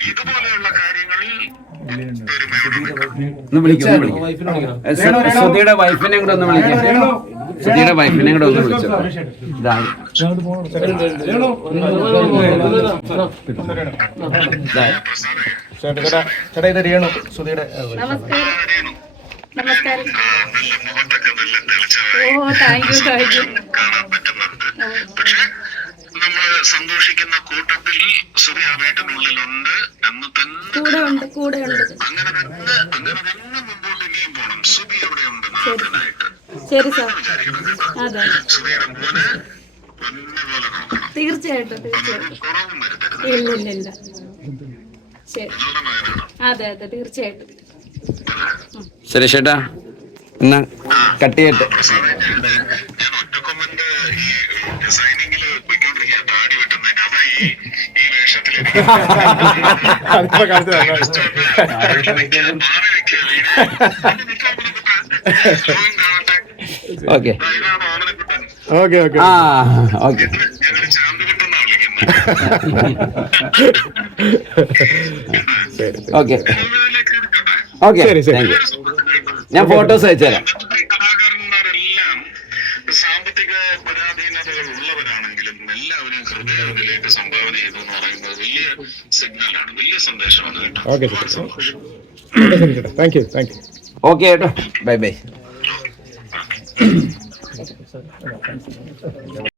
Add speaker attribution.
Speaker 1: ഇതുപോലെയുള്ള കാര്യങ്ങളിൽ പെരുമാറണം
Speaker 2: ഒന്ന് വിളിക്കും ഒന്ന് വിളിക്കും. സുധിയുടെ വൈഫിനെ കൂടെ ഒന്ന് വിളിക്കാം. സുധിയുടെ വൈഫിനെ കൂടെ ഒന്ന് വിളിച്ചു. ഇതാ.
Speaker 3: ചേട്ടാ ചേട്ടാ ചേട്ടാ ഇത് രേണു സുധിയുടെ
Speaker 4: നമസ്കാരം. നമസ്കാരം ഓ താങ്ക് യു താങ്ക് യു
Speaker 1: സന്തോഷിക്കുന്ന കൂട്ടത്തിൽ ആ വീട്ടിനുള്ളിലുണ്ട് എന്ന് തന്നെ
Speaker 4: കൂടെ ഉണ്ട് കൂടെ ഉണ്ട്
Speaker 1: അങ്ങനെ തന്നെ അങ്ങനെ തന്നെ മുമ്പോട്ട് ഇനിയും പോണം. സുബി എവിടെയുണ്ട് നാഥനായിട്ട്
Speaker 4: ശരി സാർ.
Speaker 1: സുബിയുടെ മോനെ നോക്കണം.
Speaker 4: തീർച്ചയായിട്ടും തീർച്ചയായിട്ടും.
Speaker 1: അതൊരു കുറവും വരുത്തരുത്.
Speaker 4: ഇല്ല ഇല്ല ഇല്ല. ശരി. അതെ അതെ തീർച്ചയായിട്ടും.
Speaker 2: ശരി ചേട്ടാ എന്നാ കട്ട് ചെയ്യട്ടെ.
Speaker 1: ഞാൻ ഈ ഡിസൈനിങ്ങിൽ ഈ
Speaker 2: ഓക്കെ
Speaker 3: ഓക്കെ ഓക്കെ
Speaker 2: ആ ഓക്കെ ഓക്കെ ഓക്കെ
Speaker 3: ശരി, ശരി.
Speaker 2: ഞാൻ ഫോട്ടോസ് അയച്ചുതരാം.
Speaker 1: ഇന്നത്തെ പരാധീനതകൾ ഉള്ളവരാണെങ്കിലും എല്ലാവരും ഹൃദയത്തിലേക്ക് സംഭാവന ചെയ്തു എന്ന് പറയുന്നത് വലിയ സിഗ്നലാണ് വലിയ സന്ദേശമാണ് കേട്ടോ.
Speaker 3: Thank you thank you
Speaker 2: okay കേട്ടോ ബൈ ബൈ